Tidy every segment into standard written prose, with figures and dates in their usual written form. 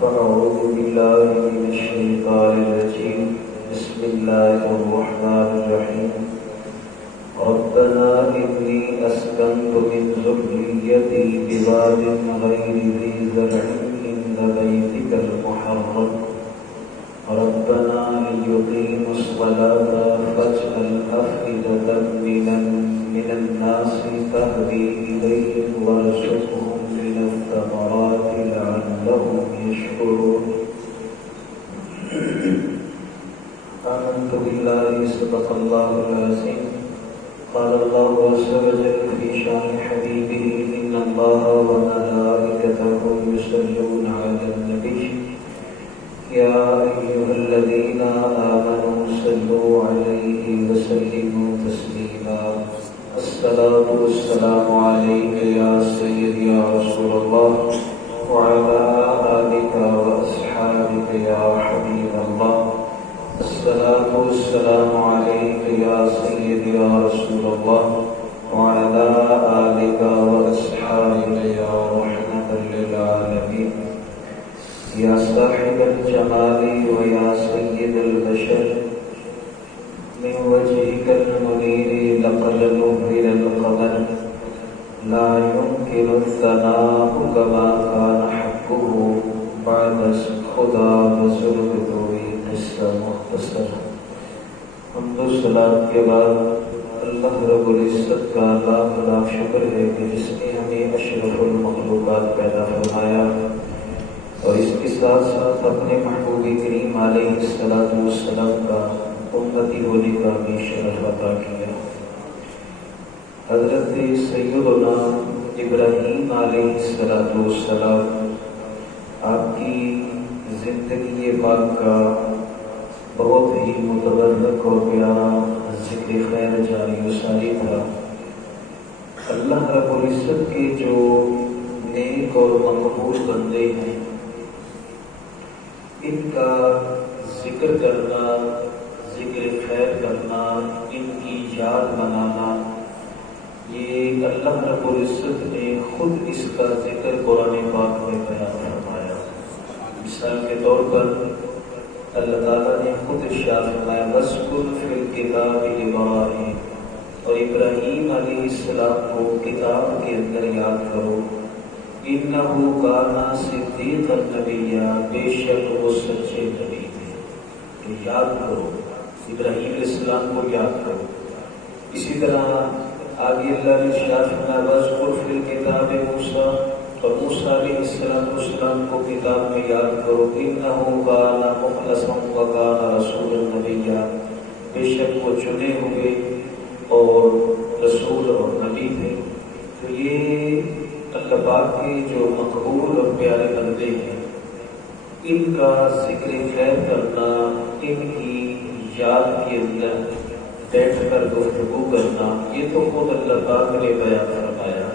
فأعوذ بالله من الشيطان الرجيم بسم الله الرحمن الرحيم ربنا إني أسكنت من ذريتي بواد غير ذي زرع عند بيتك المحرم ربنا ليقيموا الصلاة فاجعل أفئدة من الناس تهوي إليهم وارزقهم من الثمرات لعلهم يشكرون آمنت بالله صدق الله العظيم قال الله عز وجل في شان حبيبه إن الله وملائكته يصلون على النبي يا أيها الذين آمنوا صلوا عليه وسلموا تسليما الصلاة والسلام عليك يا سيدي يا رسول الله وعلى آلك وأصحابك يا حبيب الله الصلاة والسلام عليك يا سيدي يا رسول الله وعلى آلك وأصحابك يا رحمة للعالمين يا صاحب الجمال ويا سيد البشر من وجهك المنير لقد نور القمر لا يمكن الثناء كما كان حقه بعد خدا بزرگ دوری قصہ مختصر حمد و صلاۃ کے بعد اللہ رب العزت کا لاکھ لاکھ شکر ہے کہ جس نے ہمیں اشرف المخلوقات پیدا فرمایا اور اس کے ساتھ ساتھ اپنے محبوب کریم علیہ السلام کا امتی ہونے کا بھی شرف عطا کیا۔ حضرت سیدنا ابراہیم علیہ السلام آپ کی زندگی پاک کا بہت ہی متبرک اور پیارا ذکر خیر جاری و ساری تھا۔ اللہ رب العزت کے جو نیک اور مقبول بندے ہیں ان کا ذکر کرنا، ذکر خیر کرنا، ان کی یاد بنانا، یہ اللہ رب العزت نے خود اس کا ذکر قرآن پاک میں بیان فرمایا۔ مثال کے طور پر اللہ تعالیٰ نے خود ارشاد فرمایا وَاذْكُرْ فِي الْكِتَابِ إِبْرَاهِيمَ، اور ابراہیم علیہ السلام کو کتاب کے اندر یاد کرو، اِنَّهُ كَانَ صِدِّيقًا نَبِيًّا، بے شک وہ سچے نبی تھے۔ تو یاد کرو، ابراہیم علیہ السلام کو یاد کرو۔ اسی طرح آگے اللہ نے ارشاد فرمایا وَاذْكُرْ فِي الْكِتَابِ مُوسَىٰ، اور موسیٰ علیہ السلام کو کتاب میں یاد کرو، اِنَّهُ كَانَ مُخْلَصًا وَكَانَ رَسُولًا نَبِيًّا، بے شک وہ چنے ہوئے اور رسول اور نبی تھے۔ تو یہ اللہ پاک کے جو مقبول اور پیارے بندے ہیں ان کا ذکر خیر کرنا، ان کی یاد کے اندر بیٹھ کر گفتگو کرنا، یہ تو خود اللہ پاک نے بیان فرمایا۔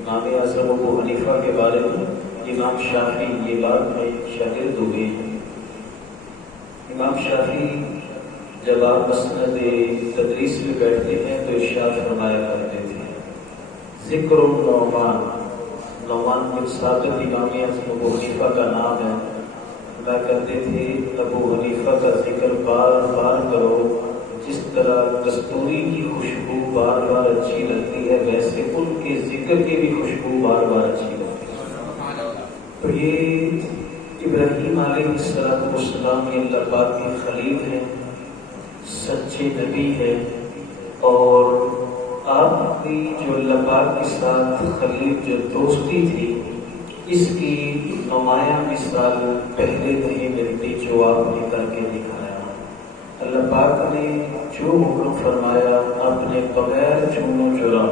امام اعظم ابو حنیفہ کے بارے میں امام شافعی یہ بات میں شاگرد ہوئے ہیں۔ امام شافعی جب آپ مسند تدریس میں بیٹھتے ہیں تو ارشاد فرمایا کرتے تھے ذکر النعمان، نعمان بن ثابت امام اعظم ابو حنیفہ کا نام ہے، کہا کرتے تھے ابو حنیفہ کا ذکر بار بار کرو، جس طرح کستوری کی خوشبو بار بار اچھی لگتی ہے ویسے ان کے ذکر کی بھی خوشبو بار بار اچھی لگتی ہے۔ تو یہ ابراہیم علیہ السلام یہ اللہ پاک کے خلیل ہیں، سچے نبی ہیں، اور آپ کی جو اللہ پاک کے ساتھ خلیل جو دوستی تھی اس کی نمایاں مثال پہلے نہیں ملتی جو آپ نے کر کے دکھایا۔ اللہ پاک نے جو حکم فرمایا آپ نے بغیر چون و چرا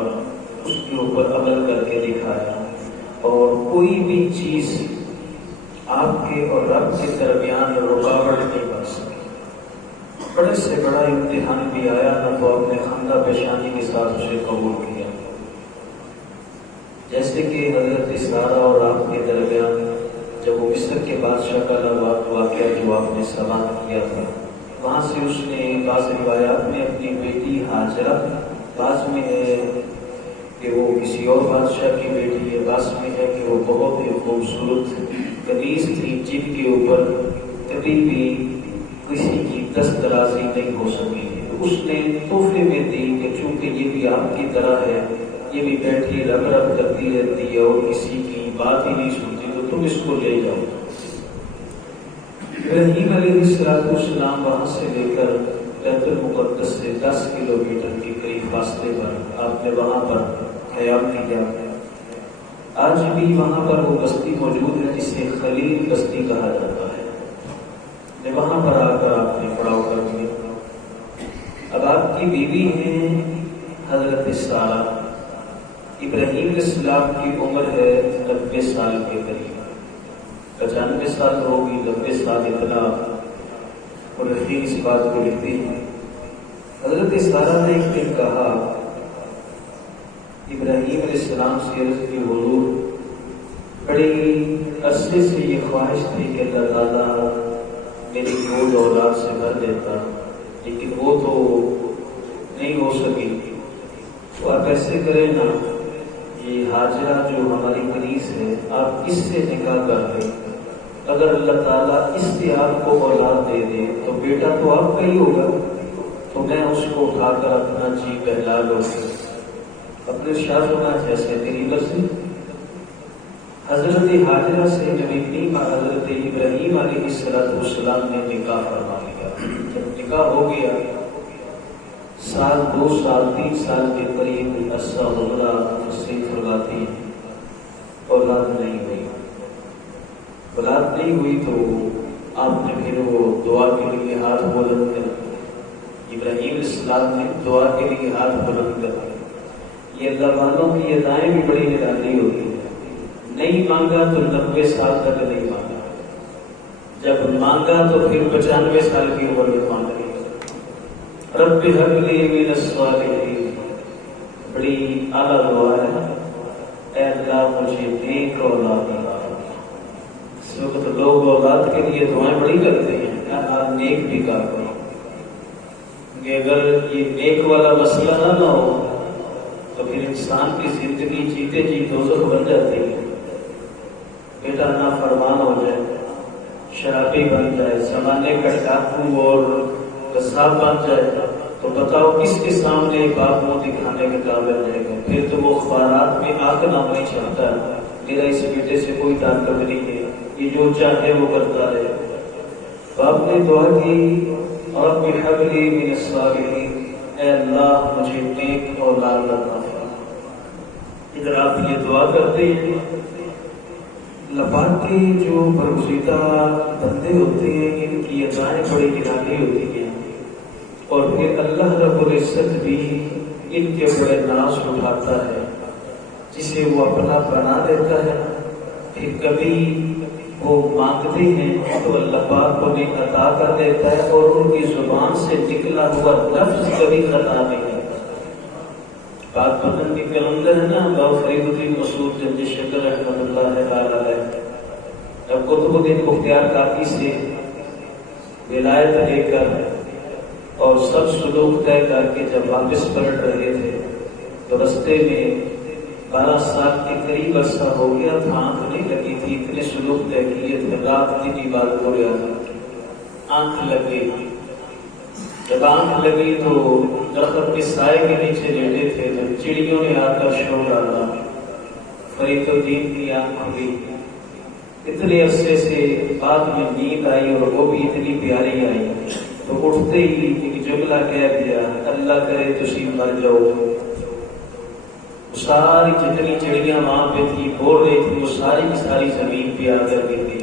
اس کے اوپر عمل کر کے دکھایا، اور کوئی بھی چیز آپ کے اور رب کے درمیان رکاوٹ نہیں بن سکی۔ بڑے سے بڑا امتحان بھی آیا نہ تو آپ نے خندہ پیشانی کے ساتھ اسے قبول کیا، جیسے کہ حضرت سارہ اور آپ کے درمیان جب وہ مصر کے بادشاہ کا واقعہ جو آپ نے سماعت کیا تھا، وہاں سے اس نے بعض روایات میں اپنی بیٹی ہاجرہ، بعض میں کہ وہ کسی اور بادشاہ کی بیٹی ہے، باس میں ہے کہ وہ بہت ہی خوبصورت کنیز تھی جن کے اوپر کبھی بھی کسی کی دسترازی نہیں ہو سکی۔ اس نے تحفے میں دی کہ چونکہ یہ بھی آپ کی طرح ہے، یہ بھی بیٹھی رب رب کرتی رہتی ہے اور کسی کی بات ہی نہیں سنتی، تو تم اس کو لے جاؤ۔ ابراہیم علیہ السلام وہاں سے لے کر بیت المقدس سے 10 کلومیٹر کے قریب فاصلے پر آپ نے وہاں پر قیام کیا۔ آج بھی وہاں پر وہ بستی موجود ہے جسے خلیل بستی کہا جاتا ہے۔ وہاں پر آ کر آپ نے پڑاؤ کر دیا۔ اب آپ کی بیوی ہیں حضرت سارہ۔ ابراہیم علیہ السلام کی عمر ہے 90 سال کے قریب، 95 سال ہوگی، 90 سال اتنا، اور اس بات کو لکھتے ہیں۔ حضرت سارہ نے ایک دن کہا، ابراہیم علیہ السلام سے عرض کی، حضور بڑی عرصے سے یہ خواہش تھی کہ اللہ تعالیٰ میری گود اولاد سے بھر دیتا، لیکن وہ تو نہیں ہو سکی، تو آپ ایسے کریں نا، یہ حاجرہ جو ہماری کنیز ہے آپ اس سے نکاح کر دیں، اگر اللہ تعالیٰ اس سے آپ کو اولاد دے دے تو بیٹا تو آپ کا ہی ہوگا، تو میں اس کو اٹھا کر اپنا جی بہلا لوں، اپنے شاہ ہونا جیسے تیری مرضی۔ حضرت حاجرہ سے نبی حضرت ابراہیم علیہ السلام نے نکاح فرما لیا۔ جب نکاح ہو گیا، سال 2 سال 3 سال کے قریب عرصہ گزرا، تفسیر فرماتی اولاد نہیں ہوئی۔ اولاد نہیں ہوئی تو آپ نے پھر وہ دعا کے لیے ہاتھ بلند کر، ابراہیم علیہ السلام نے دعا کے لیے ہاتھ بلند کر۔ یہ اللہ والوں کی یہ دعائیں بھی بڑی نرالی ہوتی ہیں۔ نہیں مانگا تو 90 سال تک نہیں مانگا، جب مانگا تو پھر 95 سال کی عمر میں مانگ رہی۔ رب ہب لی من الصالحین، بڑی اعلیٰ دعا ہے، اے اللہ مجھے نیک اولاد عطا فرما۔ اس وقت لوگ اولاد کے لیے دعائیں بڑی کرتے ہیں، اللہ نیک بھی کر کرو، کہ اگر یہ نیک والا مسئلہ نہ ہو تو پھر انسان کی زندگی جیتے جی دوزخ بن جاتی ہے۔ بیٹا نافرمان ہو جائے، شرابی بن جائے، زمانے کا ڈاکو اور قصاب بن جائے، تو بتاؤ کس کے سامنے باپ منہ دکھانے کے قابل رہے گا؟ پھر تو وہ اخبارات میں آ کر نام نہیں چڑھتا، میرا اس بیٹے سے کوئی تعلق نہیں ہے، یہ جو چاہے وہ کرتا رہے۔ باپ نے دعا کی، رب ہب لی من الصالحین، اے اللہ مجھے نیک اولاد عطا فرما۔ ادھر آپ یہ دعا کرتے ہیں، لباک کے جو برگزیدہ بندے ہوتے ہیں ان کی ادائیں بڑی نرالی ہوتی ہیں، اور پھر اللہ رب العزت بھی ان کے بڑے ناز اٹھاتا ہے، جسے وہ اپنا بنا دیتا ہے۔ پھر کبھی وہ مانگتے ہیں تو اللہ پاک انہیں عطا کر دیتا ہے، اور ان کی زبان سے نکلا ہوا لفظ کبھی خطا نہیں ہے۔ پاک پتن کی کلندر ہے نا، بابا فرید الدین مسعود جنجی شکر رحمۃ اللہ تعالیٰ علیہ، جب قطب الدین بختیار کاکی سے ولایت لے کر اور سب سلوک طے کر کے جب واپس پلٹ رہے تھے تو رستے میں 12 سال کے قریب عرصہ ہو گیا تھا، آنکھ نہیں لگی تھی، اتنے سلوک طے کیے تھے، رات دن عبادت ہو رہا تھا، آنکھ لگ گئی۔ جب آنکھ لگی تو درخت کے سائے کے نیچے لیٹے تھے تو چڑیوں نے آ کر شور ڈالا، فرید الدین کی آنکھ کھلی۔ اتنے عرصے سے بعد میں نیند آئی اور وہ بھی اتنی پیاری آئی، تو اٹھتے ہی ایک جملہ کہہ دیا، اللہ کرے تسی مر جاؤ۔ ساری جتنی چڑیاں وہاں پہ تھی بول رہی تھی، وہ ساری کی ساری زمین پہ آ کر گرتی۔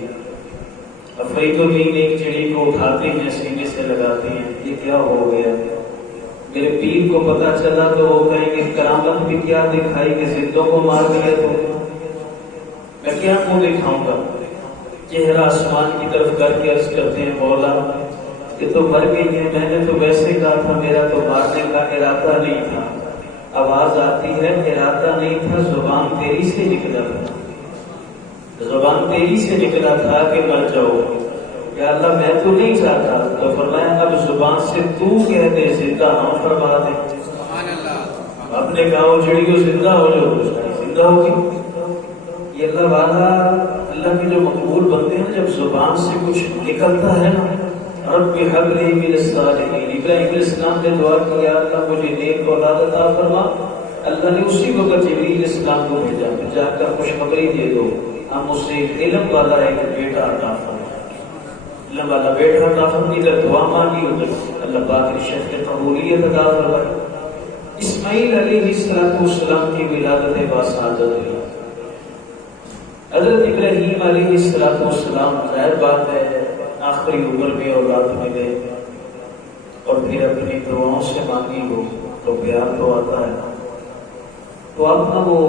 فرید الدین ایک چڑی کو اٹھاتے ہیں، سینے سے لگاتے ہیں، یہ کیا ہو گیا؟ میرے پیر کو پتا چلا تو وہ کہیں گے کرامت بھی کیا دکھائی کہ زندوں کو مار دیا، تو میں کیا منہ دکھاؤں گا؟ چہرہ آسمان کی طرف کر کے عرض کرتے ہیں، مولا یہ تو مر گئی ہے، میں نے تو ویسے کہا تھا، میرا تو مارنے کا ارادہ نہیں تھا۔ آواز آتی ہے، ارادہ نہیں تھا، زبان تیری سے نکلا تھا، زبان تیری سے نکلا تھا کہ مر جاؤ۔ یا اللہ میں تو نہیں چاہتا، تو فرمایا اب زبان سے تو کہہ دے زندہ ہم فرما دے۔ آپ نے کہا وہ چڑیوں زندہ ہو جو زندہ ہوگی. یہ اللہ والا اللہ کے جو مقبول بندے ہیں جب زبان سے کچھ نکلتا ہے نا رب حب لی من الصالحین. ابراہیم علیہ السلام نے دعا کیا اللہ مجھے نیک اولاد عطا فرما. اللہ نے اسی وقت جبریل علیہ السلام کو بھیجا جا کر خوشخبری دے دو ہم اسے علم والا ایک بیٹا عطا فرمائیں. علم والا بیٹا عطا فرمائیں. ادھر دعا مانگی ادھر اللہ پاک نے شرط قبولیت عطا فرمائی. اسماعیل علیہ السلام کی ولادت باسعادت ہوئی. حضرت ابراہیم علیہ السلام ظاہر بات ہے آخری عمر میں اولاد ملے اور پھر اپنی دعاؤں سے مانگی ہو تو پیار تو آتا ہے. تو اپنا وہ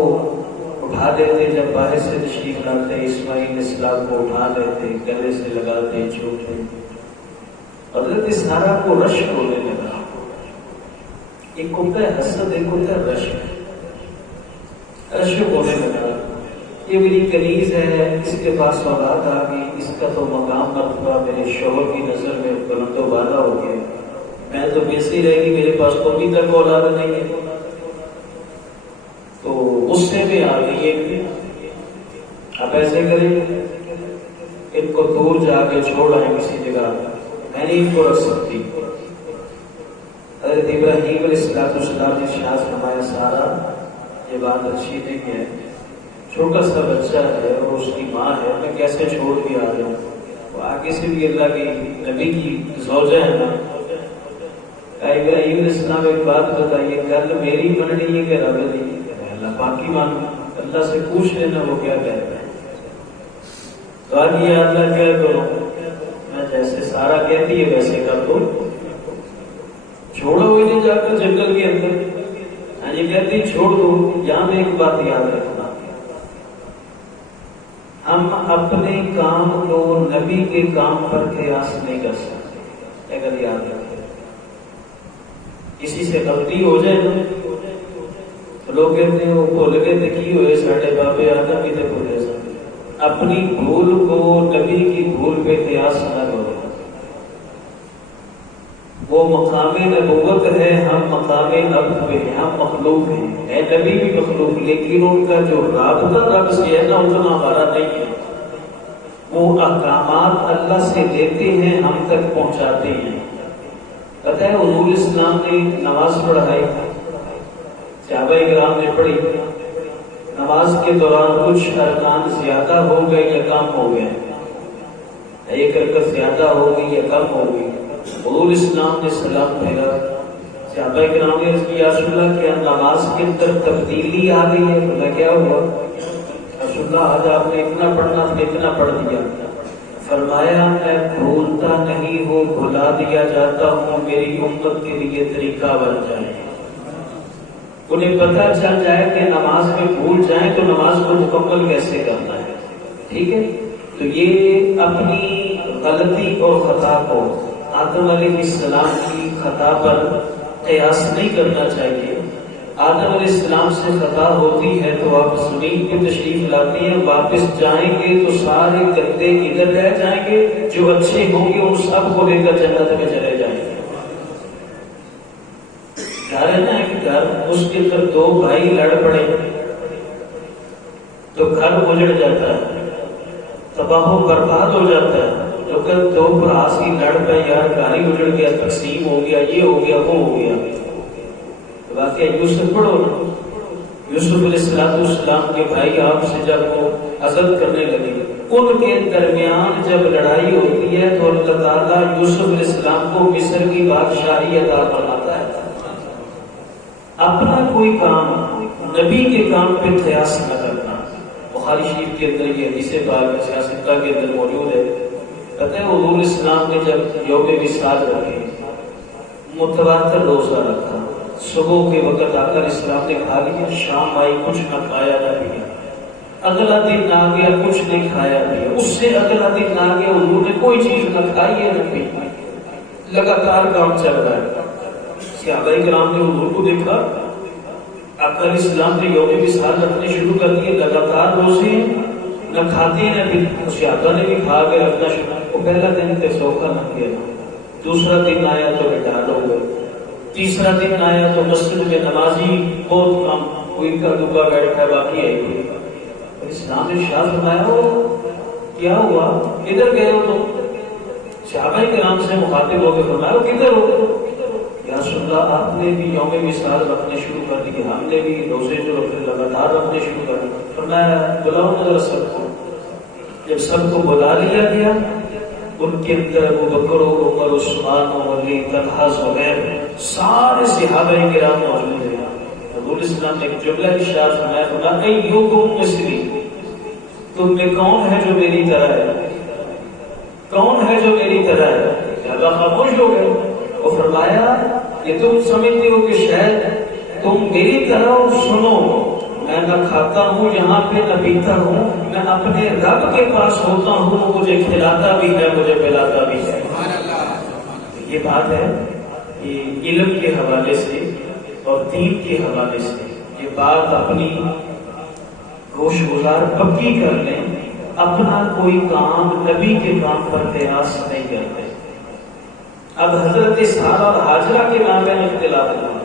اٹھا لیتے جب باہر سے تشریف لاتے اسماعیل علیہ السلام کو اٹھا لیتے گلے سے لگاتے چھوٹے. حضرت سارا کو رشک ہونے لگا. ایک ہوتا ہے حسد ایک ہوتا ہے رشک. رشک ہونے لگا یہ میری کنیز ہے اس کے پاس اولاد آ گئی اس کا تو مقام مرتبہ میرے شوہر کی نظر میں بلند و بالا ہو گیا. میں تو بیسی رہے گی میرے پاس تو ابھی تک اولاد نہیں ہے. تو غصے میں آ گئی ایک اب ایسے کریں ان کو دور جا کے چھوڑ آئے کسی جگہ میں نہیں ان کو رکھ سکتی. حضرت ابراہیم علیہ السلام نے شاہ فرمایا سارا یہ بات اچھی نہیں ہے. چھوٹا سا بچہ ہے اور اس کی ماں ہے میں کیسے چھوڑ کے آ جاؤں. وہ آگے سے بھی اللہ کی نبی کی زوجہ ہے نا. ابراہیم علیہ السلام ایک بات بتائیے کل میری مننی ہے کہ رب نہیں اللہ پاکی مانو. اللہ سے پوچھ لینا وہ کیا کہتا ہے. تو آج یہ اللہ کیا کرو میں جیسے سارا کہتی ہے ویسے کر دو. چھوڑو انہیں جا کر جنگل کے اندر. یہ کہتی چھوڑ دو. یہاں میں ایک بات یاد رکھنا ہم اپنے کام کو نبی کے کام پر قیاس نہیں کر سکتے. اگر یاد رکھیں کسی سے غلطی ہو جائے نا لوگ کہتے ہیں وہ بھول گئے تھے کی ہوئے ساڑھے بابے آدم بھی تھے بھولے سکتے. اپنی بھول کو نبی کی بھول پہ قیاس نہ کرو. وہ مقام نبوت ہے ہم مقام عبد پہ ہیں. ہم مخلوق ہیں اے نبی بھی مخلوق لیکن ان کا جو رابطہ رب سے ہے نا اتنا ہمارا نہیں ہے. وہ احکامات اللہ سے لیتے ہیں ہم تک پہنچاتے ہیں. پتہ ہے حضور اسلام نے نماز پڑھائی صحابہ کرام نے پڑھی. نماز کے دوران کچھ ارکان زیادہ ہو گئے یا کم ہو گئے. ایک رکعت زیادہ ہو گئی یا کم ہو گئی. حضور اسلام نے سلام پھیرا. صحابہ کرام نے عرض کیا رسول اللہ کیا نماز کے اندر تبدیلی آ گئی ہے. بولا کیا ہوا رسول اللہ آج آپ نے اتنا پڑھنا تھا اتنا پڑھ دیا. فرمایا میں بھولتا نہیں ہوں بھلا دیا جاتا ہوں میری امت کے لیے طریقہ بن جائے. انہیں پتہ چل جائے کہ نماز میں بھول جائیں تو نماز کو مکمل کیسے کرنا ہے. ٹھیک ہے. تو یہ اپنی غلطی اور خطا کو آدم علیہ السلام کی خطا پر قیاس نہیں کرنا چاہیے. آدم علیہ السلام سے خطا ہوتی ہے تو آپ زمین پہ تشریف لاتے ہیں واپس جائیں گے تو سارے گندے ادھر رہ جائیں گے. جو اچھے ہوں گے ان سب کو لے کر جنت میں چلے جائیں گے. گھر ہے نا ایک گھر اس کے اندر دو بھائی لڑ پڑے تو گھر اجڑ جاتا ہے تباہ و برباد ہو جاتا ہے. جو کہ دو براس کی لڑ پہ یار گھر ہی اجڑ گیا تقسیم ہو گیا یہ ہو گیا وہ ہو گیا. واقعہ یوسف پڑھو یوسف علیہ السلام کے بھائی آپ سے جب وہ عزت کرنے لگے ان کے درمیان جب لڑائی ہوتی ہے تو اللہ تعالیٰ یوسف علیہ السلام کو مصر کی بادشاہی عطا فرماتا ہے. اپنا کوئی کام نبی کے کام پہ قیاس نہ کرنا. بخاری شریف کے اندر یہ حدیث پاک سیاستہ کے اندر موجود ہے. کہتے ہیں حضور اسلام نے جب یوم وصال رکھے متواتر روزہ رکھا. صبح کے وقت آ کر اسلام نے کھا لیا. شام آئی کچھ نہ کھایا نہ پیا. اگلا دن آ گیا کچھ نہیں کھایا پیا. اس سے اگلا دن آ گیا حضور نے کوئی چیز نہ کھائی ہے نہ پی. لگاتار کام چل رہا ہے. صحابہ کرام نے حضور کو دیکھا آقا علیہ السلام نے یوم وصال رکھنے شروع کر دیے. لگاتار روزے نہ کھاتے نہ پیتے. صحابہ نے بھی کھا کے رکھنا شروع. وہ پہلا دن تک سوکھا نہ کیا. دوسرا دن آیا تو ریٹائر ہو گئے. تیسرا دن آیا تو مسجد میں نمازی بہت کم، کوئی کا دکا بیٹھا ہے، باقی ہے کوئی۔ اسلام نے ارشاد فرمایا ہو کیا ہوا، کدھر گئے ہو تم؟ صحابہ کرام سے مخاطب ہو کے فرمایا کدھر ہو؟ یا رسول اللہ آپ نے بھی یوم وصال رکھنے شروع کر دیے، ہم نے بھی روزے جو رکھنے لگاتار رکھنے شروع کر دیے۔ فرمایا بلاؤ ذرا سب کو۔ جب سب کو بلا لیا گیا، ان کے اندر ابو بکر و عمر عثمان و علی طلحہ زبیر سارے صحابہ کرام موجود ہیں۔ رسول اسلام نے ایک جملہ ارشاد فرمایا ایکم مثلی، تم میں کون ہے جو میری طرح ہے؟ کون ہے جو میری طرح ہے؟ صحابہ خاموش ہو گئے۔ وہ فرمایا کہ تم سمجھتے ہو کہ شاید تم میری طرح ہو، سنو میں نہ کھاتا ہوں یہاں پہ نہ پیتا ہوں، میں اپنے رب کے پاس ہوتا ہوں، وہ مجھے کھلاتا بھی ہے مجھے پلاتا بھی ہے۔ یہ بات ہے یہ علم کے حوالے سے اور دین کے حوالے سے یہ بات اپنی گوش گزار پکی کر لیں، اپنا کوئی کام نبی کے کام پر قیاس نہیں کرتے۔ اب حضرت سارہ اور ہاجرہ کے نام میں اختلاف ہوا،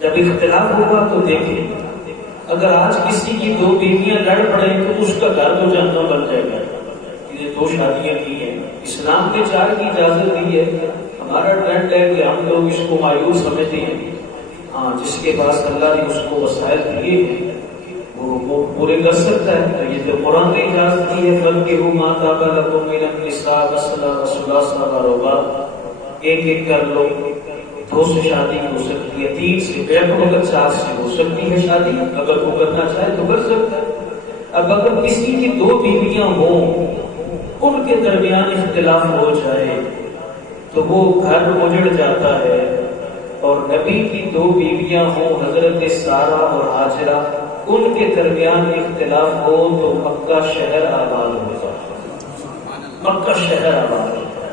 جب اختلاف ہوا تو دیکھیں اگر آج کسی کی دو بیویاں لڑ پڑیں تو اس کا گھر تو جہنم بن جائے گا۔ یہ دو شادیاں کی ہیں، اسلام نے 4 کی اجازت دی ہے، ہمارا ٹرینڈ ہے کہ ہم لوگ اس کو مایوس سمجھتے ہیں۔ ہاں جس کے پاس اللہ نے اس کو وسائل دیے ہیں وہ پورے کر سکتا ہے۔ یہ جو قرآن نے اجازت دی ہے فَانكِحُوا مَا طَابَ لَكُم مِّنَ النِّسَاءِ مَثْنَىٰ وَثُلَاثَ وَرُبَاعَ، ایک ایک کر لو، 2 سے شادی ہو سکتی ہے، 3 سے، بیک وقت 4 سے ہو سکتی ہے شادی، اگر وہ کرنا چاہے تو کر سکتا ہے۔ اب اگر کسی کی 2 بیویاں ہوں، ان کے درمیان اختلاف ہو جائے تو وہ گھر اجڑ جاتا ہے، اور نبی کی 2 بیویاں ہوں حضرت سارہ اور ہاجرہ، ان کے درمیان اختلاف ہو تو مکہ شہر آباد ہو جاتا ہے، مکہ شہر آباد ہوتا ہے۔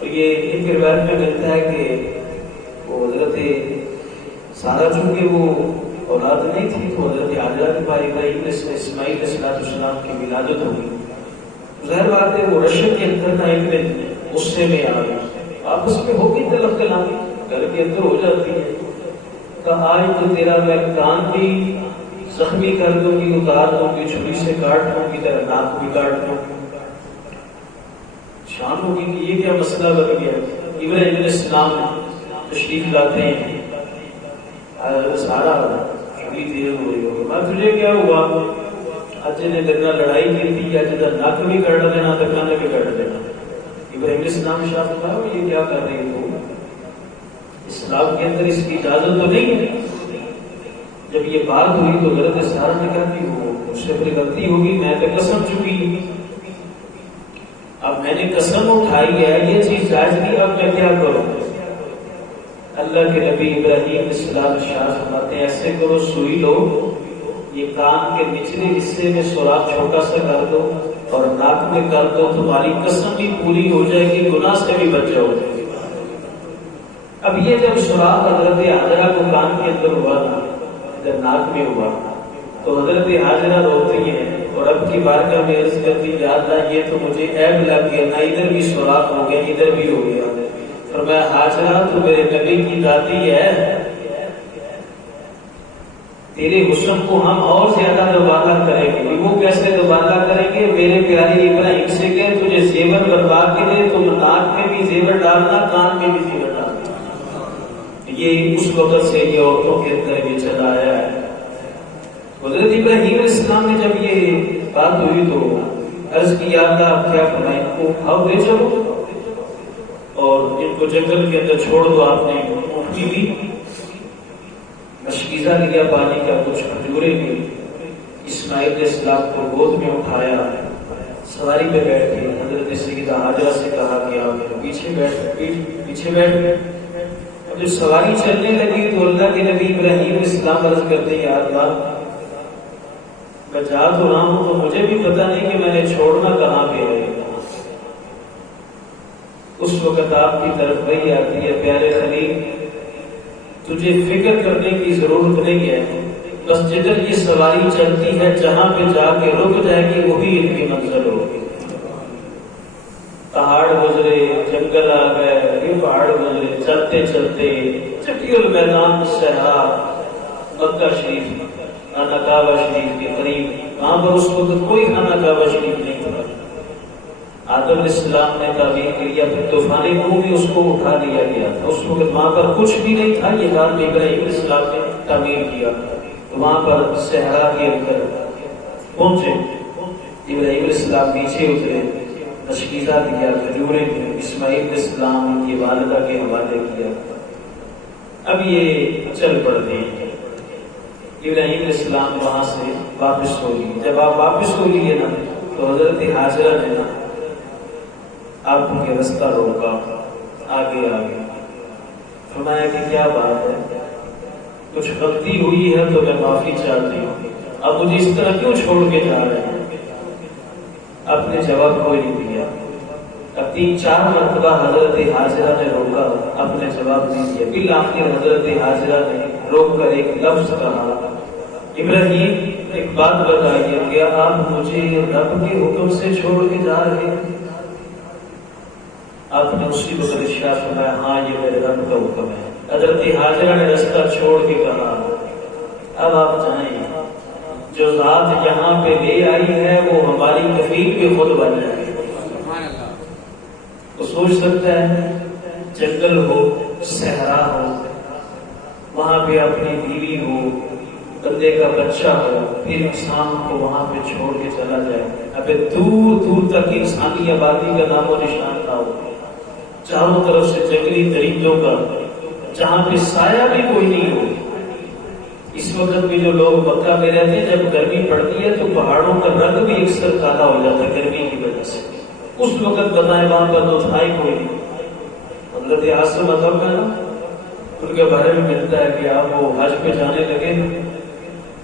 تو یہ ایک روایت میں ملتا ہے کہ وہ حضرت سارہ چونکہ وہ اولاد نہیں تھی تو حضرت ہاجرہ کے پاس ابراہیم اسماعیل علیہ السلام کی ولادت ہوئی۔ ظاہر بات ہے وہ رشک کے اندر کا ایک دن غصے میں آ گیا، آپس میں ہوگی طلب کلامی گھر کے اندر ہو جاتی ہے، کہا آج تو تیرا میں کان بھی زخمی کر دوں گی، اتار دوں گی، چھری سے کاٹ دوں گی، تیرا ناک بھی کاٹ دوں گی۔ شان ہوگی کہ یہ کیا مسئلہ بن گیا۔ ابراہیم علیہ السلام تشریف لاتے ہیں، سارا چھری دیر ہو رہی ہوگی، میں تجھے کیا ہوا؟ اج نے لگنا لڑائی کی تھی، اج کا نک بھی کٹ دینا تو کان بھی کٹ دینا۔ ابراہیم علیہ السلام شاہ فرمایا یہ کیا کر رہی ہو؟ اسلام کے اندر اس کی اجازت تو نہیں ہے۔ جب یہ بات ہوئی تو حضرت سارہ نے کہا کہ وہ مجھ سے پھر غلطی ہوگی، میں تو قسم چکی، اب میں نے قسم اٹھائی ہے یہ چیز جائز نہیں، اب میں کیا کروں؟ اللہ کے نبی ابراہیم علیہ السلام شاہ فرماتے ہیں ایسے کرو، سوئی لو، یہ کان کے نچلے حصے میں سوراخ چھوٹا سا کر دو اور ناک میں کر دو، تمہاری قسم بھی پوری ہو جائے گی، گناہ سے بھی بچ جاؤ گے۔ اب یہ جب سوراخ حضرت ہاجرہ کو کان کے اندر ہوا نا، ادھر ناک میں ہوا، تو حضرت ہاجرہ روتی ہیں اور اب کی بارگاہ میں عرض کرتی یا اللہ یہ تو مجھے عیب لگ گیا، نہ ادھر بھی سوراخ ہو گیا ادھر بھی ہو گیا۔ فرمایا ہاجرہ تو میرے نبی کی دادی ہے، تیرے حسن کو ہم اور زیادہ دوبارہ کریں گے۔ وہ کیسے دوبارہ کریں گے؟ میرے پیارے ابراہیم سے کہ تجھے زیور بنوا کے دے، تم ناک میں بھی زیور ڈالنا، کان میں بھی زیور ڈالنا۔ یہ اس وقت سے یہ عورتوں کے اندر یہ چلا آیا ہے۔ حضرت ابراہیم علیہ السلام نے جب یہ بات ہوئی تو عرض کی یا اللہ آپ کیا فرمائیں، ان کو اٹھاؤ لے چلو اور ان کو جنگل کے اندر چھوڑ دو۔ آپ نے اونٹنی لی، مشکیزہ لیا پانی کا، کچھ کھجوریں لی، اسماعیل علیہ السلام کو گود میں اٹھایا، سواری پہ بیٹھ کے حضرت سیدہ ہاجرہ سے کہا کہ آپ پیچھے بیٹھ گئے۔ اور جب سواری چلنے لگی تو اللہ کے نبی ابراہیم علیہ السلام عرض کرتے ہیں یا اللہ میں جا تو رہا ہوں تو مجھے بھی پتہ نہیں کہ میں نے چھوڑنا کہاں پہ ہے۔ اس وقت آپ کی طرف وہی آتی ہے پیارے خلیل تجھے فکر کرنے کی ضرورت نہیں ہے، بس جدھر یہ سواری چلتی ہے جہاں پہ جا کے رک جائے گی وہی ان کی منزل ہوگی۔ پہاڑ گزرے، جنگل آ گئے، پہاڑ گزرے، چلتے چلتے چٹیل میدان صحرا مکہ شریف خانہ کعبہ شریف کے قریب، وہاں پر اس وقت کوئی خانہ کعبہ شریف نہیں تھا۔ آدم علیہ السلام نے تعمیر کیا، پھر طوفان نوح میں اس کو اٹھا لیا گیا تھا، اس وقت وہاں پر کچھ بھی نہیں تھا۔ یہ رات ابراہیم علیہ السلام نے تعمیر کیا، تو وہاں پر صحرا کے اندر پہنچے، ابراہیم علیہ السلام پیچھے اترے، تشکیزہ دیا، کھجوریں دی، اسماعیل علیہ السلام کی والدہ کے حوالے کیا۔ اب یہ چل پڑتے ہیں، ابراہیم علیہ السلام وہاں سے واپس ہو لیے۔ جب آپ واپس ہو لیے نا تو حضرت حاجرہ نے نا آپ کے رستہ روکا، آگے آگے فرمایا کہ کیا بات ہے، کچھ غلطی ہوئی ہے تو میں معافی چاہتی ہوں، اب مجھے اس طرح کیوں چھوڑ کے جا رہے ہیں؟ آپ نے جواب کوئی نہیں دیا۔ اب 3-4 مرتبہ حضرت حاجرہ نے روکا، آپ نے جواب نہیں دیا۔ بالآخر حضرت حاجرہ نے روک کر ایک لفظ کہا، ابراہیم ایک بات بتائیے، کیا آپ مجھے رب کے حکم سے چھوڑ کے جا رہے ہیں؟ آپ نے اسی وقت ارشاد فرمایا، ہاں یہ میرے رب کا حکم ہے۔ حضرت حاجرہ نے رستہ چھوڑ کے کہا، اب آپ جائیں، جو ذات یہاں پہ لے آئی ہے وہ ہماری کفیل بھی خود بن جائے۔ وہ سوچ سکتا ہے جنگل ہو، صحرا ہو، وہاں پہ اپنی بیوی ہو، بندے کا بچہ ہو، پھر انسان کو وہاں پہ چھوڑ کے چلا جائے، ابھی دور دور تک انسانی آبادی کا نام و نشان نہ ہو، چاروں طرف سے جنگلی درندوں کا، جہاں پہ سایہ بھی کوئی نہیں ہو۔ اس وقت بھی جو لوگ مکہ میں رہتے ہیں، جب گرمی پڑتی ہے تو پہاڑوں کا رنگ بھی اکثر کالا ہو جاتا ہے گرمی کی وجہ سے۔ اس وقت بتائیں وہاں پر تو تھا ہی کوئی نہیں۔ حضرت عاصم مطلب ہے نا، ان کے بارے میں ملتا ہے کہ آپ وہ حج پہ جانے لگے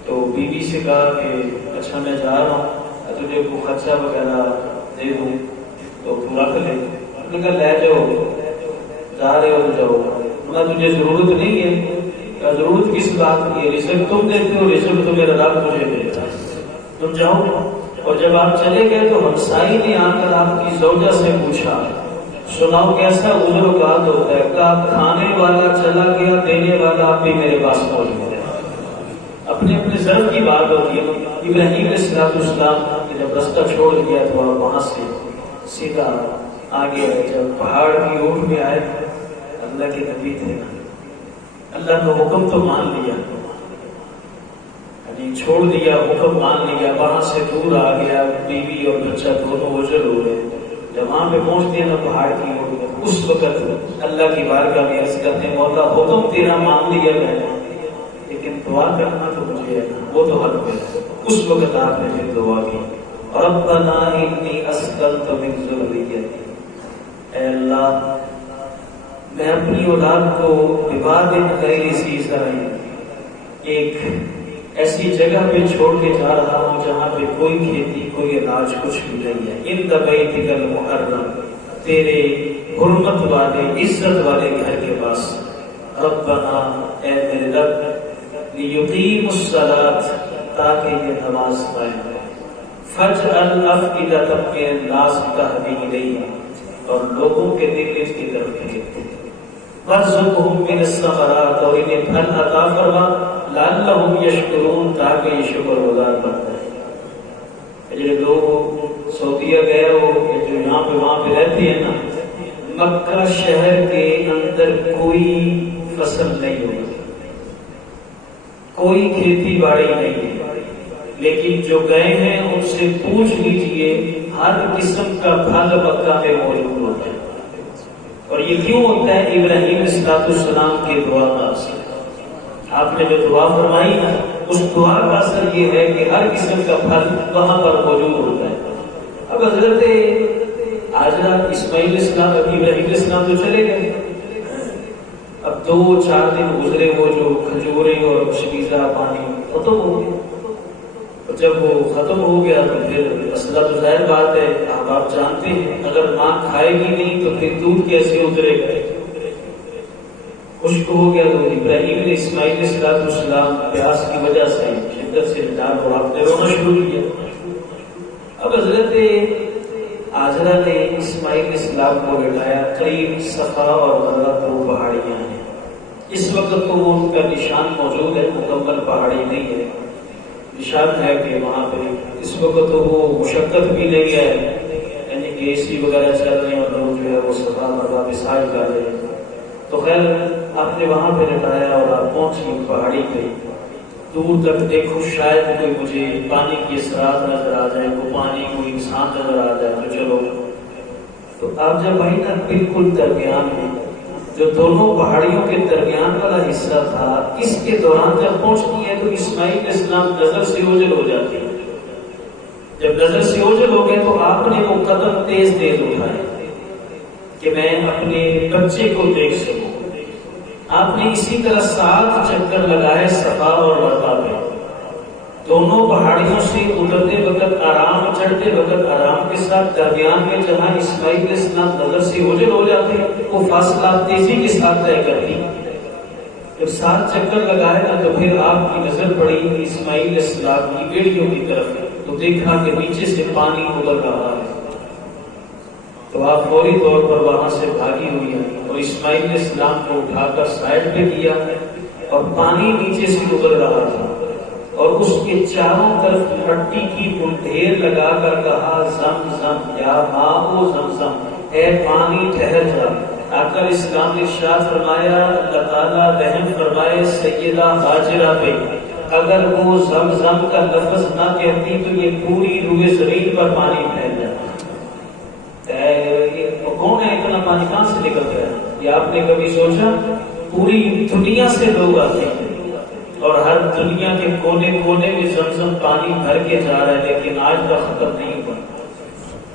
تو بیوی سے کہا کہ اچھا میں جا رہا ہوں، تجھے کو خرچہ وغیرہ دے دوں تو تو رکھ لے۔ انہوں نے کہا لے جاؤ، جا رہے ہو تو جاؤ، انہوں نے تجھے ضرورت نہیں ہے۔ کہا ضرورت کس بات کی ہے، رزق تم دیتے ہو، رزق تو میرا رب مجھے دیتا ہے، تم جاؤ۔ اور جب آپ چلے گئے تو ہمسائی نے آ کر آپ کی زوجہ سے پوچھا، سناؤ کیسا عذر و قات ہوتا ہے؟ کہا کھانے والا چلا گیا، دینے والا آپ بھی میرے پاس پہنچ گیا۔ اپنے اپنے ضرب کی بات ہوتی ہے۔ ابراہیم علیہ السلام نے جب رستہ چھوڑ دیا تو آپ وہاں سے سیدھا آگے آئے۔ جب پہاڑ کی اوٹ میں آئے، اللہ کے نبی تھے، اللہ کا حکم تو مان لیا، چھوڑ دیا، حکم مان لیا، وہاں سے دور آ گیا، بیوی اور بچہ دونوں اوجھل ہو گئے۔ جب وہاں پہ پہنچتے ہیں نا پہاڑ کی اوٹ، اس وقت اللہ کی بارگاہ میں عرض کرتے ہیں، مولا حکم تیرا مان لیا میں نے، لیکن دعا کرنا تو مجھے ہے نا، وہ تو حق ہے۔ اس وقت آپ نے پھر دعا کی، ربنا انی اسکنت من ذریتی، اے اللہ میں اپنی اولاد کو بواد غیر ذی زرع، ایک ایسی جگہ پہ چھوڑ کے جا رہا ہوں جہاں پہ کوئی کھیتی، کوئی اناج، کچھ بھی نہیں ہے، عند بیتک المحرم، تیرے حرمت والے، عزت والے گھر کے پاس۔ ربنا اے میرے رب، لیقیموا الصلاۃ، تاکہ یہ نماز قائم رہے، فاجعل افئدۃ من الناس تہوی الیہ، اور لوگوں کے دل اس کی طرف پھیرتے، وارزقہم من الثمرات، اور انہیں پھل عطا فرما، لعلہم یشکرون، تاکہ یہ شکر گزار بن جائے۔ یہ لوگ سعودیہ گئے ہو، جو یہاں پہ وہاں پہ رہتے ہیں نا، مکہ شہر کے اندر کوئی فصل نہیں ہوئی، کوئی کھیتی باڑی نہیں ہے، لیکن جو گئے ہیں ان سے پوچھ لیجئے، ہر قسم کا پھل مکہ میں موجود ہوتا ہے۔ اور یہ کیوں ہوتا ہے؟ ابراہیم علیہ السلام کی دعا کا اثر۔ آپ نے جو دعا فرمائی نا، اس دعا کا اثر یہ ہے کہ ہر قسم کا پھل وہاں پر موجود ہوتا ہے۔ اب حضرت حاجرہ، اسماعیل علیہ السلام، ابراہیم علیہ السلام تو چلے گئے، اب 2-4 دن گزرے، وہ جو کھجوریں اور شکیزہ پانی ختم ہو گیا، اور جب وہ ختم ہو گیا تو پھر مسئلہ تو ظاہر بات ہے، آپ جانتے ہیں اگر ماں کھائے گی نہیں تو پھر دودھ کیسے اترے گا؟ خشک ہو گیا تو ابراہیم نے اسماعیل علیہ السلام پیاس کی وجہ سے شدت سے نڈال اور آپ نے رونا شروع کیا۔ اب حضرت حاجرہ نے اسماعیل اسماعیل اسلام کو بٹھایا، قریب صفا اور مروا 2 پہاڑیاں ہیں۔ اس وقت تو وہ ان کا نشان موجود ہے، مکمل پہاڑی نہیں ہے، نشان ہے کہ وہاں پہ اس وقت تو وہ مشقت بھی نہیں ہے، یعنی کہ اے سی وغیرہ چل رہے ہیں اور لوگ جو ہے وہ صفا مروا پہ سعی کر رہے ہیں۔ تو خیر آپ نے وہاں پہ لٹایا اور آپ پہنچی پہاڑی پہ، دور تک دیکھو شاید کوئی مجھے پانی کی اثرات نظر آ جائے، کوئی پانی کوئی انسان نظر آ جائے تو چلو۔ تو آپ جب وہیں نا بالکل درمیان میں جو دونوں پہاڑیوں کے درمیان والا حصہ تھا، اس کے دوران جب پہنچتی ہے تو اسماعیل اسلام نظر سے اوجھل ہو جاتی ہے۔ جب نظر سے اوجھل ہو گئے تو آپ نے وہ قدم تیز اٹھائے کہ میں اپنے بچے کو دیکھ سکوں۔ آپ نے اسی طرح 7 چکر لگائے صفا اور مروا پہ، دونوں پہاڑیوں سے اترتے وقت آرام، چڑھتے وقت آرام کے ساتھ، درمیان میں جہاں اسماعیل اسلام نظر سے اوجھل ہو جاتے ہیں وہ فاصلہ تیزی کے ساتھ طے کرتی۔ جب 7 چکر لگائے نا تو پھر آپ کی نظر پڑی اسماعیل اسلام کی بیڑیوں کی طرف، تو دیکھا کہ نیچے سے پانی ابل رہا ہے۔ تو آپ فوری طور پر وہاں سے بھاگی ہوئی ہیں اور اسماعیل اسلام کو اٹھا کر سائڈ پہ کیا، اور پانی نیچے سے ابل رہا تھا اور اس کے چاروں طرف مٹی کی ڈھیر لگا کر کہا زم زم یا ماء زمزم، اے پانی ٹھہر جا۔ آقا اسلام نے ارشاد فرمایا اللہ تعالیٰ رحم فرمائے سیدہ ہاجرہ پہ، اگر وہ زمزم کا لفظ نہ کہتی تو یہ پوری روئے زمین پر پانی پھیل جاتا۔ کون ہے اتنا پانی کہاں سے نکلتا ہے؟ یہ آپ نے کبھی سوچا؟ پوری دنیا سے لوگ آتے ہیں اور ہر دنیا کے کونے کونے میں زمزم پانی بھر کے جا رہا ہے، لیکن آج تک ختم نہیں ہوا۔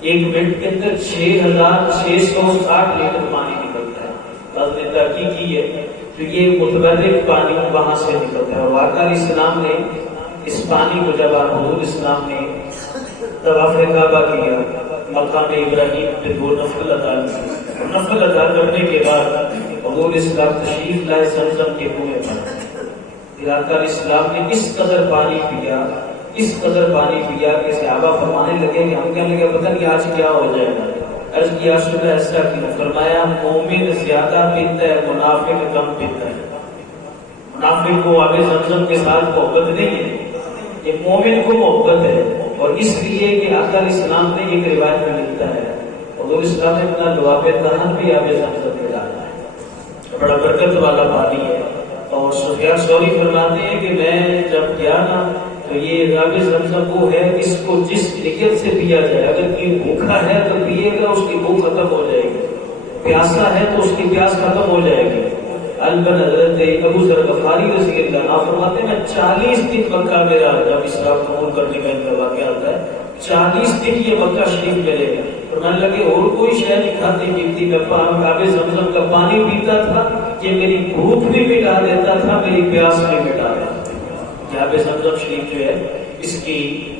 1 منٹ کے اندر 6660 لیٹر پانی نکلتا ہے۔ بعض نے تحقیق کی ہے تو یہ متبرک پانی وہاں سے نکلتا ہے۔ اور آقا اسلام نے اس پانی کو جب حضور اسلام نے طواف کعبہ کیا، مقام ابراہیم پہ 2 نفل ادا کیے، نفل ادا کرنے کے بعد حضور اسلام تشریف لائے زمزم کے کنویں پر۔ پھر آقا اسلام نے اس قدر پانی پیا، اس قدر پانی پیا کہ صحابہ فرمانے لگے کہ ہم کہنے لگے پتہ نہیں آج کیا ہو جائے گا۔ عرض کیا رسول اللہ ایسا کیوں؟ فرمایا مومن زیادہ پیتا ہے، منافق کم پیتا ہے۔ منافق کو آب زمزم کے ساتھ محبت نہیں ہے، یہ مومن کو محبت ہے۔ اور اس لیے کہ آقا اسلام نے ایک روایت میں لکھتا ہے حضور اسلام نے اپنا لعاب دہن بھی آب زمزم میں ڈالا ہے، بڑا برکت والا پانی ہے۔ اور سفیان ثوری فرماتے ہیں کہ میں جب گیا نا تو یہ آب زمزم وہ ہے اس کو جس نیت سے پیا جائے، اگر کوئی بھوکا ہے تو پیے گا اس کی بھوک ختم ہو جائے گی، پیاسا ہے تو اس کی پیاس ختم ہو جائے گی۔ البن حضرت ابو ذر غفاری رضی اللہ عنہ فرماتے ہیں 40 دن مکہ میں رہا، جب اسلام قبول کرنے کا ان کا واقعہ آتا ہے 40 دن یہ مکہ شریف میں رہے۔ فرمانے لگے اور کوئی شے نہیں کھاتی پیتی، میں آب زمزم کا پانی پیتا تھا، یہ میری بھوک بھی مٹا دیتا تھا، میری پیاس بھی مٹا دیتا تھا۔ آب زمزم شریف جو ہے اس کی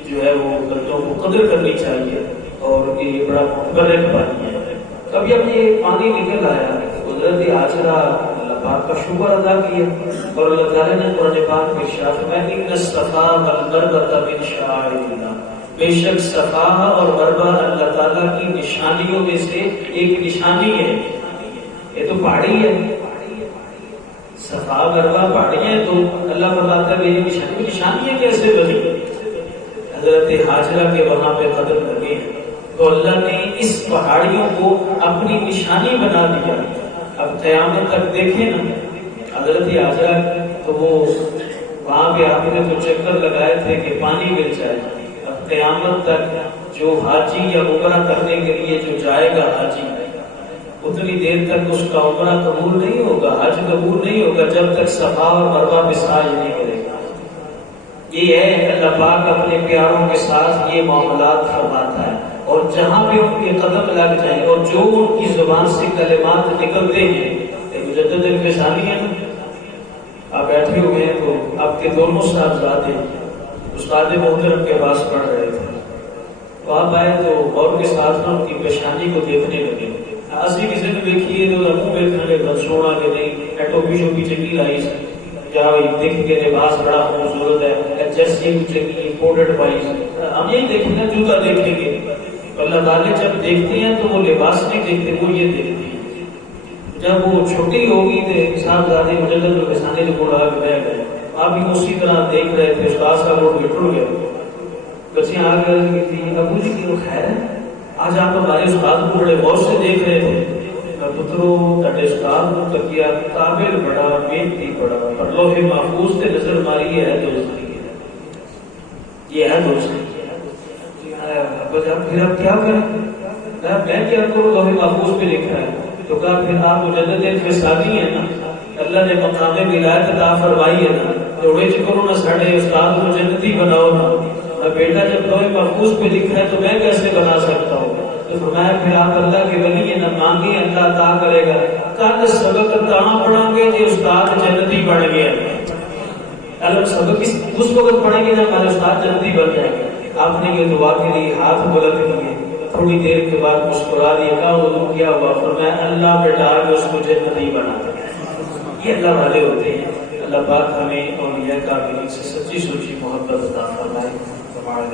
جو ہے وہ بندوں کو قدر کرنی چاہیے، اور یہ بڑا مبارک پانی ہے۔ اب جب یہ پانی نکل آیا حضرت ہاجرہ پاک کا شکر ادا کیا، اور اللہ تعالیٰ نے قرآن پاک میں ارشاد فرمایا ان الصفا والمروہ من شعائر اللہ، بے شک صفا اور مروہ اللہ تعالیٰ کی نشانیوں میں سے ایک نشانی ہے۔ یہ تو پہاڑی ہے، صفا مروہ پہاڑی ہے، تو اللہ فرماتا ہے میری نشانی، نشانیاں کیسے بنی؟ حضرت ہاجرہ کے وہاں پہ قدم لگے تو اللہ نے اس پہاڑیوں کو اپنی نشانی بنا دیا۔ اب قیامت تک دیکھیں نا حضرت ہاجرہ تو وہ وہاں پہ آپ نے تو چکر لگائے تھے کہ پانی مل جائے، اب قیامت تک جو حاجی یا عمرہ کرنے کے لیے جو جائے گا حاجی، اتنی دیر تک اس کا عمرہ قبول نہیں ہوگا، حج قبول نہیں ہوگا جب تک صفا اور مروہ پہ سعی نہیں کرے گا۔ یہ ہے اللہ پاک اپنے پیاروں کے ساتھ یہ معاملات فرماتا ہے، اور جہاں پہ ان کے قدم لگ جائیں اور جو ان کی زبان سے کلمات نکلتے ہیں، مجدد الفسانی ہے نا، آپ بیٹھے ہوئے ہیں تو آپ کے دونوں صاحبزادے استاد محترم کے پاس پڑھ رہے تھے، تو آپ آئے تو اور کے ساتھ نا ان کی پیشانی کو دیکھنے لگے۔ ایسی کسی نے دیکھیے تو منہ دیکھنے لگے بس سونا کہ نہیں ایٹوپی شوپی چنگی لائی سے کیا دیکھ کے لباس بڑا خوبصورت ہے، جرسی چنگی امپورٹڈ پائی، ہم یہی دیکھیں گے جوتا دیکھیں گے، اللہ تعالیٰ جب دیکھتے ہیں تو وہ لباس نہیں دیکھتے، وہ یہ دیکھتے ہیں۔ جب وہ چھوٹی ہوگی تو صاحبزادے مجدد جو کسانے جو بڑھا کے بیٹھ گئے، آپ بھی اسی طرح دیکھ رہے تھے، استاد کا وہ بٹر گیا، بچیاں آ کے عرض کی تھی ابو جی کی وہ خیر ہے، آج آپ ہمارے استاد کو بڑے غور سے دیکھ رہے تھے۔ پترو تھے استاد کو تکیا قابل بڑا بےنتی بڑا پر لوح محفوظ سے نظر ماری ہے دوستی، یہ ہے دوستی۔ پھر آپ کیا کریں؟ میں کیا کروں، لوح محفوظ پہ لکھا ہے۔ تو کہا پھر آپ مجدد انفصالی ہیں نا، اللہ نے مقام ولایت عطا فرمائی ہے نا، تو ویچ کرو نا ساڑھے استاد کو جنتی بناؤ نا۔ بیٹا جب لوح محفوظ پہ لکھا ہے تو میں کیسے بنا سکتا ہوں؟ تو فرمایا پھر آپ اللہ کے ولی ہیں نا، مانگی اللہ عطا کرے گا۔ کل سبق کہاں پڑھیں گے کہ استاد جنتی بن گیا؟ الگ سبق اس وقت پڑھیں گے جب ہمارے استاد جنتی بن جائیں گے۔ آپ نے یہ دعا کے لیے ہاتھ بلند کیے، تھوڑی دیر کے بعد مسکرا دیا، کہا وہ کیا ہوا؟ فرمایا اللہ بیٹا کے اس کو جنتی بنا دیا۔ یہ اللہ والے ہوتے ہیں۔ اللہ پاک ہمیں اولیاء کاملین سے سچی سچی محبت عطا فرمائے۔